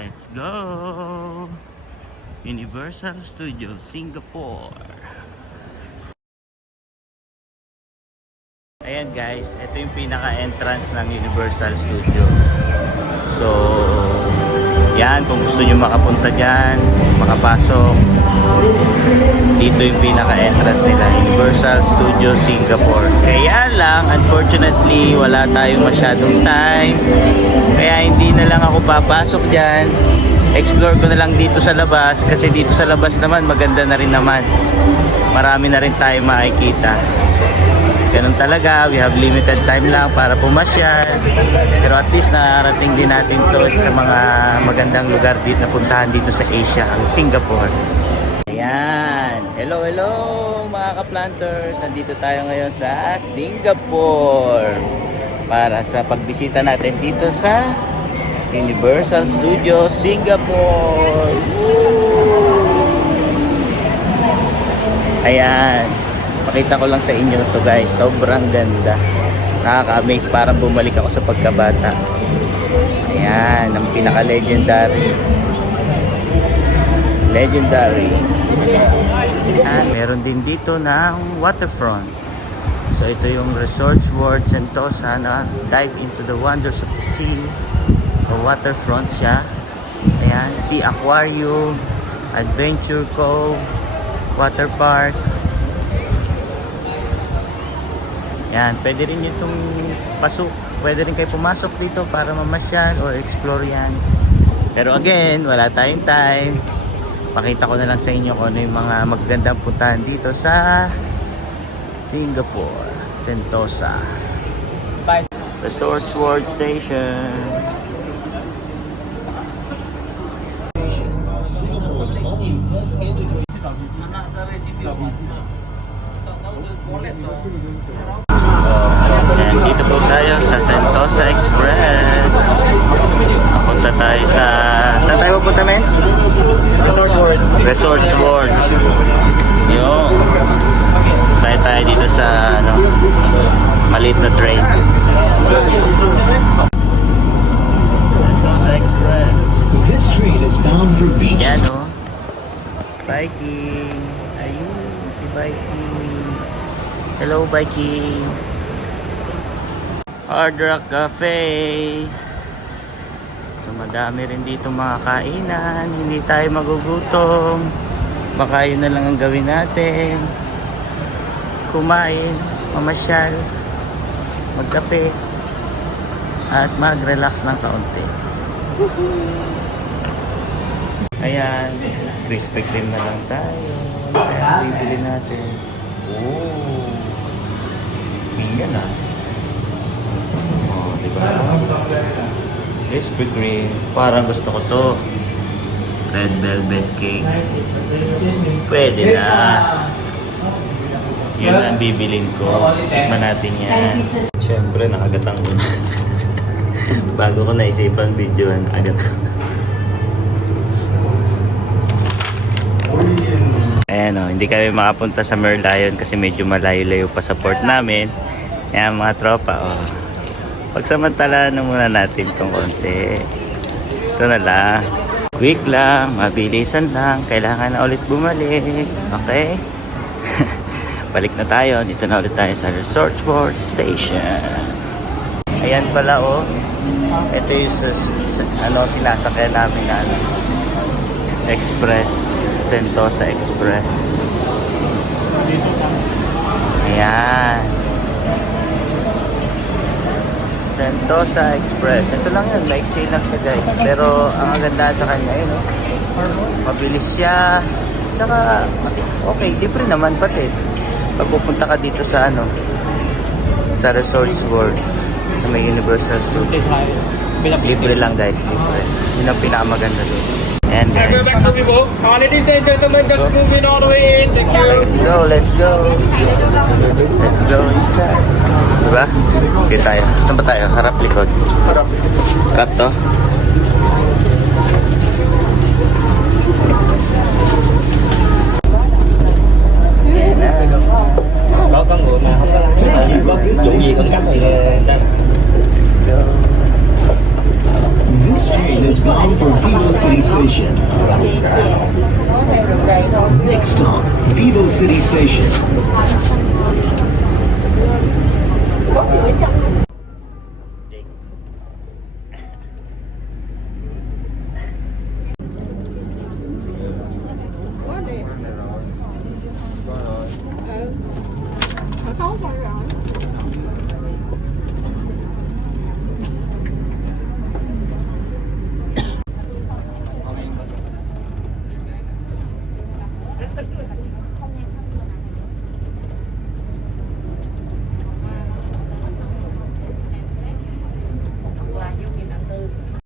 Let's go! Universal Studios, Singapore. Ayan guys, ito yung pinaka-entrance ng Universal Studio. So, yan, kung gusto nyo makapunta dyan, makapasok, dito yung pinaka-entrance nila, Universal Studios Singapore. Kaya lang, unfortunately, wala tayong masyadong time. Kaya hindi na lang ako papasok dyan. Explore ko na lang dito sa labas, kasi dito sa labas naman, maganda na rin naman. Marami na rin tayo makikita. Ganun talaga, we have limited time lang para pumasyal. Pero at least nakarating din natin to sa mga magandang lugar dito na puntahan dito sa Asia, ang Singapore. Ayan, hello mga ka-planters. Nandito tayo ngayon sa Singapore para sa pagbisita natin dito sa Universal Studios Singapore. Woo! Ayan, pakita ko lang sa inyo to guys, sobrang ganda, nakaka-amaze, parang bumalik ako sa pagkabata. Ayan, ang pinaka-legendary. Ayan, meron din dito ng waterfront. So ito yung Resorts World Sentosa na dive into the wonders of the sea. So waterfront siya. Ayan, Sea Aquarium, Adventure Cove, Water Park. Yan, pwede rin itong pwede rin kayo pumasok dito para mamasyal or explore yan. Pero again, wala tayong time. Pakita ko na lang sa inyo kung ano yung mga magagandang puntahan dito sa Singapore, Sentosa Resorts World Station. Singapore's only first integrated. And dito po tayo sa Sentosa Express. Papunta tayo sa... Saan tayo pupunta, men? Resorts World. Yo. Tayo dito sa maliit na train. Sentosa Express. This train is bound for beach. Yan o. Viking. Ayun, si Viking. Hello, Viking. Hard Rock Cafe. So madami rin dito mga kainan, hindi tayo magugutom. Baka yun na lang ang gawin natin, kumain, mamasyal, magkape at mag-relax ng kaunti. Ayan, Krispy Kreme na lang tayo. Kaya bibili natin. Oh, yan ah. Oh, diba? Krispy Kreme. Parang gusto ko to. Red velvet cake. Pwede na. Yan ang bibilin ko. Tikman natin yan. Siyempre, nakagatang ko na. Bago ko naisipan video, nakagatang. Ayan o, hindi kami makapunta sa Merlion kasi medyo malayo-layo pa sa port namin. Ayan mga tropa o. Pagsamantala na muna natin itong konti. Ito na lang. Quick lang, mabilisan lang. Kailangan na ulit bumalik. Okay? Balik na tayo. Dito na ulit tayo sa Resort World Station. Ayan pala o. Ito yung sinasakyan namin na Express. Sentosa Express. Ayan. Sentosa Express. Ito lang yun. Maiksi lang siya guys. Pero ang ganda sa kanya yun. Mabilis siya. Saka okay. Libre naman pati. Pag pupunta ka dito sa sa Resorts World na may Universal Studios. Libre lang guys. Libre. Yun ang pinakamaganda doon. And guys, we're back to Vivo. Ladies and gentlemen, just moving all the way in. Thank you. let's go inside. Diba? Okay tayo. Saan ba tayo? Harap, likod? Harap to? Có người mà không có vụ gì con cắt thì This train is bound for Vivo City Station. Next stop, Vivo City Station.